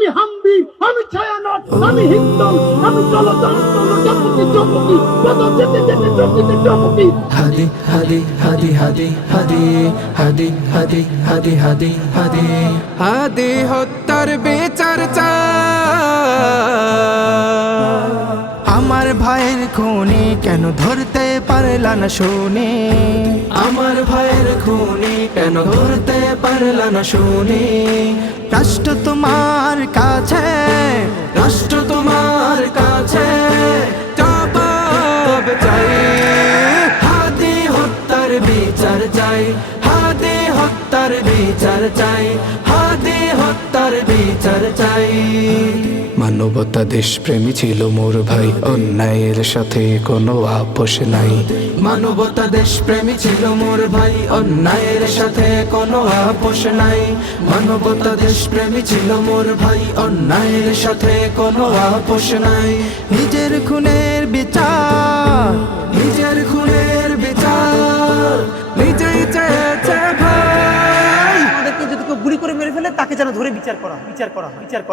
আমি হাম্বি, আমি ছায়ানট, আমি হিন্দল, আমি চলতি পদ যেতে যেতে চলতে চলতি। হাদি হাদি হাদি হাদি হাদি হাদি হাদি হাদি হাদি হাদি হাদি হত্যার বিচার চাই। আমার ভাইয়ের খুনি কেন ধরতে পারলা না শুনি, আমার ভাইয়ের খুনি কেন ধরতে পারলা না শুনি। রাষ্ট্র তোমার কাছে, রাষ্ট্র তোমার কাছে জবাব চাই। হাদি হত্যার বিচার চাই, হাদি হত্যার বিচার চাই, হাদি হত্যার বিচার চাই। মানবতা দেশপ্রেমী ছিল মোর ভাই, অন্যায়ের সাথে কোনো আপোষ নাই। মানবতা দেশপ্রেমী ছিল মোর ভাই, অন্যায়ের সাথে কোনো আপোষ নাই। মানবতা দেশপ্রেমী ছিল মোর ভাই, অন্যায়ের সাথে কোনো আপোষ নাই। নিজের খুনের বিচার, নিজের খুনের বিচার নিজেই চেয়েছে ভাই। আমাদেরকে যদি কেউ গুলি করে মেরে ফেলে তাকে যেন ধরে বিচার করা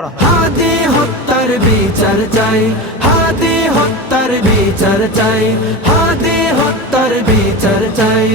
হয়। হাদি হত্যার বিচার চাই, হাদি হত্যার বিচার চাই, হাদি হত্যার বিচার চাই।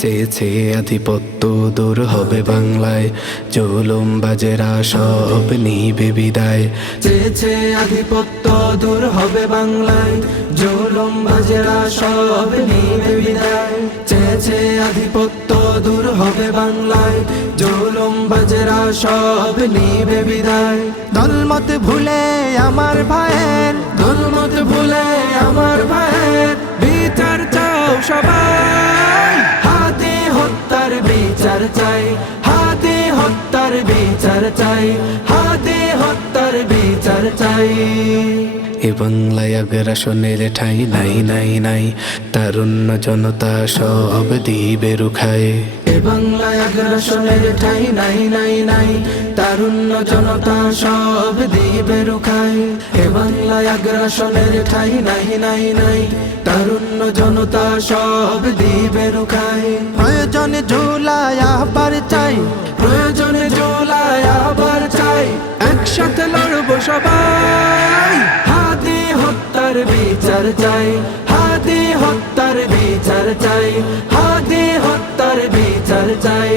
চেয়েছে আধিপত্য দূর হবে বাংলায়, জুলুম বাজেরা সব নিবে বিদায়। চেয়েছে আধিপত্য দূর হবে বাংলায়, জুলুম বাজেরা সব নিবে বিদায়। চেয়েছে আধিপত্য দূর হবে বাংলায়, জুলুম বাজেরা সব নিবে বিদায়। দলমত ভুলে আমার ভাইয়ের, দলমত ভুলে আমার ভাইয়ের বিচার চাও সবাই। হাদি হত্যার বিচার চাই, হাদি হত্যার বিচার চাই, হাদি হত্যার বিচার চাই। এ বাংলায় আগ্রাসনের ঠাই নাই নাই নাই, তারুণ্য জনতা সব দিবে রুখায়। এ বাংলায় আগ্রাসনের ঠাই নাই নাই নাই, তারুণ্য জনতা সব দিবে রুখায়। এ বাংলায় আগ্রাসনের ঠাই নাই নাই নাই, তারুণ্য জনতা সব দিবে রুখায়। প্রয়োজনে জুলাই আবার চাই, প্রয়োজনে জুলাই আবার চাই, একসাথে লড়বো সবাই। হাদি হত্যার বিচার চাই, হাদি হত্যার বিচার চাই, হাদি হত্যার বিচার চাই।